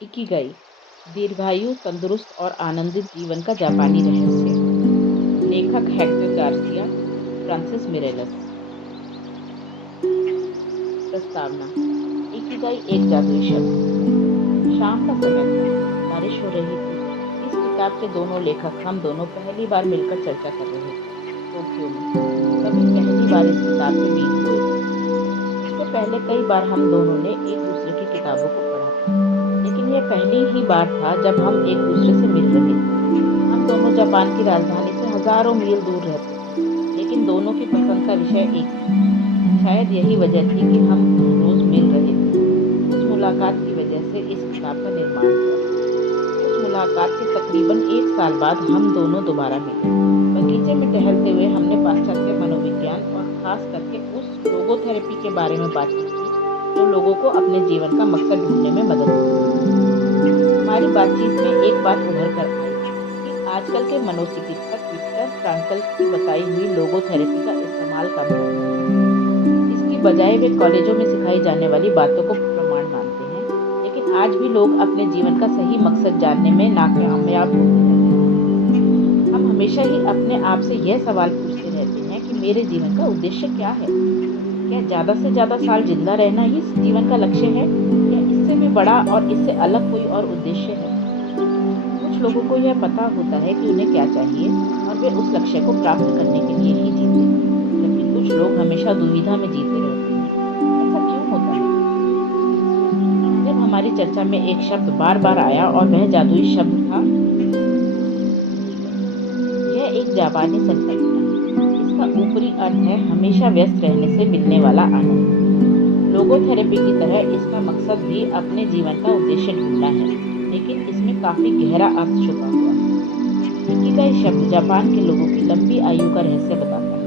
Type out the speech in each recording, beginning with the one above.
Ikigai दीर्घायु, तंदुरुस्त और आनंदित जीवन का जापानी रहस्य। लेखक हेक्टर गार्सिया, फ्रांसिस मिरेलस। प्रस्तावना। इकिगाई एक जादुई शब्द। शाम का समय था, बारिश हो रही थी। इस किताब के दोनों लेखक हम दोनों पहली बार मिलकर चर्चा कर रहे थे, टोक्यो में। कभी पहली बार इस किताब के बीज बोए थे। इससे पहले कई बार हम दोनों ने एक दूसरे की किताबों को पढ़ा था, लेकिन यह पहली ही बार था जब हम एक दूसरे से मिल रहे थे। हम दोनों जापान की राजधानी से हजारों मील दूर रहते थे, लेकिन दोनों की पसंद का विषय एक था। शायद यही वजह थी कि हम रोज मिल रहे थे। उस मुलाकात की वजह से इस किताब का निर्माण हुआ। उस मुलाकात के तकरीबन 1 साल बाद हम दोनों दोबारा मिले। बगीचे में टहलते हुए हमने पाश्चात्य मनोविज्ञान और खास करके उस लोगोथेरेपी के बारे में बातचीत की जो लोगों को अपने जीवन का मकसद ढूंढने में मदद करती है। हमारी बातचीत में एक बात उभर कर आई कि आजकल के मनोचिकित्सक विक्टर फ्रांकल की बताई हुई लोगोथेरेपी का इस्तेमाल कम करते हैं। इसकी बजाय वे कॉलेजों में सिखाई जाने वाली बातों को प्रमाण मानते हैं, लेकिन आज भी लोग अपने जीवन का सही मकसद जानने में नाकामयाब होते रहते हैं। हम हमेशा ही अपने आप से यह सवाल पूछते रहते हैं कि मेरे जीवन का उद्देश्य क्या है? क्या ज़्यादा से ज़्यादा साल जिंदा रहना ही जीवन का लक्ष्य है, या इससे भी बड़ा और इससे अलग कोई और उद्देश्य है? कुछ लोगों को यह पता होता है कि उन्हें क्या चाहिए और वे उस लक्ष्य को प्राप्त करने के लिए ही जीते हैं, जबकि कुछ लोग हमेशा दुविधा में जीते रहते हैं। ऐसा क्यों होता है? जब हमारी चर्चा में एक शब्द बार बार आया और वह जादुई शब्द था इकिगाई। यह एक जापानी संकल्पना है। इसका ऊपरी अर्थ है हमेशा व्यस्त रहने से मिलने वाला आनंद। लोगोथेरेपी की तरह इसका मकसद भी अपने जीवन का उद्देश्य ढूंढना है, लेकिन इसमें काफी गहरा अर्थ छुपा हुआ है। इकिगाई शब्द जापान के लोगों की लंबी आयु का रहस्य बताता है।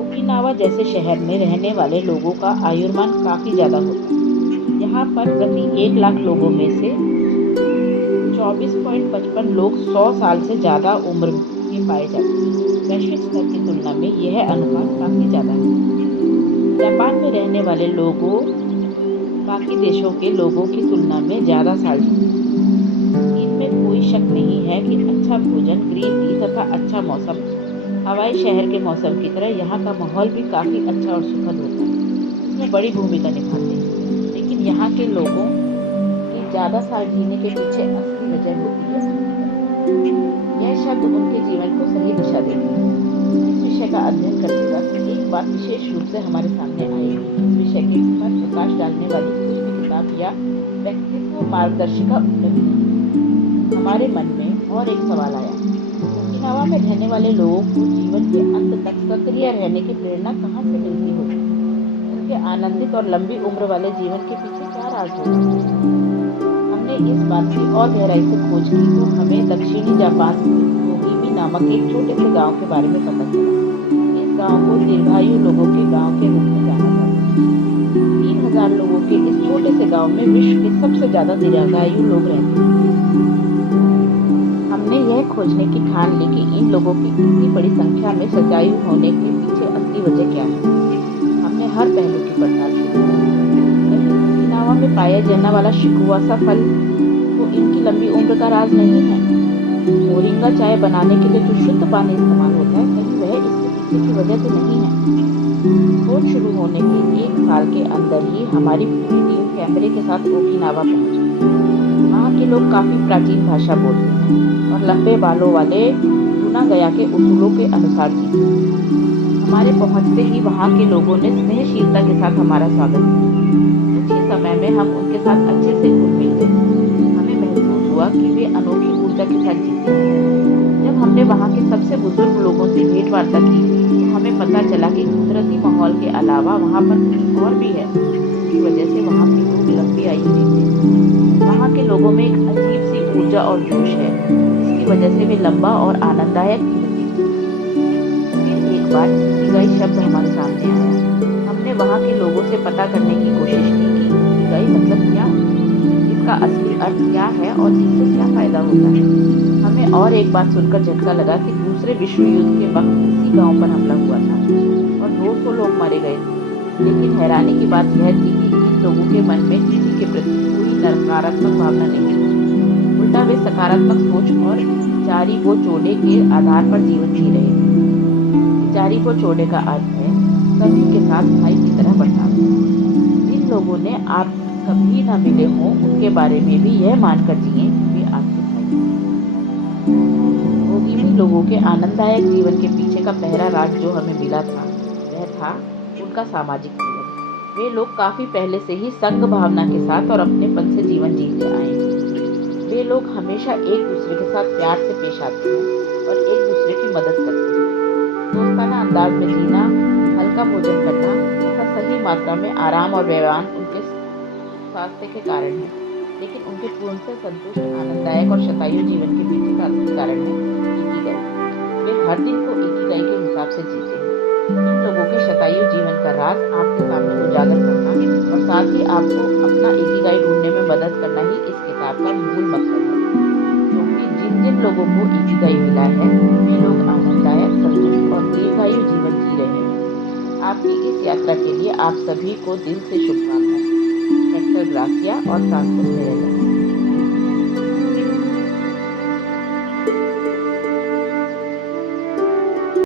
ओकिनावा जैसे शहर में रहने वाले लोगों का आयुर्मान काफी ज्यादा होता है। यहाँ पर प्रति 1 लाख लोगों में से 24.55 लोग 100 साल से ज्यादा उम्र के पाए जाते हैं। वैश्विक स्तर की तुलना में यह अनुपात काफी ज्यादा है। जापान में रहने वाले लोगों बाकी देशों के लोगों की तुलना में ज्यादा साल जीते हैं। इनमें कोई शक नहीं है कि अच्छा भोजन, ग्रीन टी तथा अच्छा मौसम, हवाई शहर के मौसम की तरह यहाँ का माहौल भी काफी अच्छा और सुखद होता है। इसमें बड़ी भूमिका निभाते हैं। लेकिन यहाँ के लोगों के ज्यादा साल जीने के पीछे असली वजह होती है स्थिति। यह शब्द उनके जीवन को सही दिशा देते हैं। इस विषय का अध्ययन करते वक्त एक बात विशेष रूप से हमारे सामने आएगी। इस विषय के पर प्रकाश डालने वाली कुछ भी किताब या व्यक्तित्व मार्गदर्शिका उपलब्ध नहीं। हमारे मन में और एक सवाल आया, ओकिनावा में रहने वाले लोगों को जीवन के अंत तक सक्रिय रहने की प्रेरणा कहाँ से मिलती होगी? उनके आनंदित और लंबी उम्र वाले जीवन के पीछे क्या राज होगा? हमने इस बात की और गहराई से खोज की तो हमें दक्षिणी जापान स्थित कोगीमी नामक एक छोटे से गांव के बारे में पता चला। इस गांव को दीर्घायु लोगों के गांव के रूप में जाना जाता है। 3000 लोगों के इस छोटे से गांव में विश्व के सबसे ज्यादा दीर्घायु लोग रहते हैं। हमने यह खोजने की ठान ली कि इन लोगों की इतनी बड़ी संख्या में शतायु होने के पीछे असली वजह क्या है। हमने हर पहलू की पड़ताल शुरू की। ओकिनावा में पाया जाने वाला शिकुआसा फल तो इनकी लंबी उम्र का राज नहीं है। मोरिंगा चाय बनाने के लिए जो शुद्ध पानी इस्तेमाल होता है, कहीं वह इसके पीछे की वजह तो नहीं है। खोज शुरू होने के 1 साल के अंदर ही हमारी पूरी टीम कैमरे के साथ ओकिनावा पहुंच गई। वहाँ के लोग काफी प्राचीन भाषा बोलते हैं और लंबे बालों वाले चुना गया के उसूलों के अनुसार जीते हैं। हमारे पहुंचते ही वहाँ के लोगों ने स्नेहशीलता के साथ हमारा स्वागत किया। कुछ ही समय में हम उनके साथ अच्छे से घुल मिल गए। हमें महसूस हुआ कि वे अनोखी ऊर्जा के साथ जीते हैं। जब हमने वहाँ के सबसे बुजुर्ग लोगों से भेंट वार्ता की तो हमें पता चला कि कुदरती माहौल के अलावा वहाँ पर कुछ और भी है जिसकी वजह से वहाँ के लोग लंबी आयु जीते हैं। वहाँ के लोगों में एक अजीब सी ऊर्जा और जोश है जिसकी वजह से वे लंबा और आनंददायक जीवन जीते हैं। फिर एक बार इकिगाई शब्द हमारे सामने आया। हमने वहाँ के लोगों से पता करने की कोशिश की कि इकिगाई मतलब क्या है, इसका असली अर्थ क्या है और इससे क्या फायदा होता है। हमें और एक बात सुनकर झटका लगा कि दूसरे विश्व युद्ध के वक्त इसी गांव पर हमला हुआ था और 200 लोग मारे गए थे। लेकिन हैरानी की बात यह थी कि इन लोगों के मन में किसी के प्रति कोई नकारात्मक भावना नहीं थी। अंततः वे सकारात्मक सोच और विचारी चोले के आधार पर जीवन जी रहे थे। विचारी चोले का अर्थ है सभी के साथ भाई की तरह बर्ताव करना। जिन लोगों ने आप कभी ना मिले हों उनके बारे में भी यह मानकर जिए कि वे आपके भाई हैं। भोगिनी लोगों के आनंददायक जीवन के पीछे का पहला राज जो हमें मिला था वह था उनका सामाजिक जीवन। वे लोग काफी पहले से ही संघ भावना के साथ और अपनेपन से जीवन जीते आए हैं। वे लोग हमेशा एक दूसरे के साथ प्यार से पेश आते हैं और एक दूसरे की मदद करते हैं। दोस्ताना अंदाज में जीना, हल्का भोजन करना तथा सही मात्रा में आराम और व्यायाम उनके स्वास्थ्य के कारण है, लेकिन उनके पूर्ण से संतुष्ट, आनंददायक और शतायु जीवन के पीछे का असली कारण है इकिगाई। वे हर दिन को इकिगाई के हिसाब से जीते हैं। इन लोगों के शतायु जीवन का राज आपके सामने उजागर करना और साथ ही आपको अपना इकिगाई ढूंढने में मदद करना ही इस किताब का मूल मकसद है। क्योंकि जिन जिन लोगों को इकिगाई मिला है वे लोग आनंददायक, संतुष्ट और दीर्घायु जीवन जी रहे हैं। आपकी इस यात्रा के लिए आप सभी को दिल से शुभकामनाएं। हेक्टर ग्रासिया और फ्रांसिस मिरेला।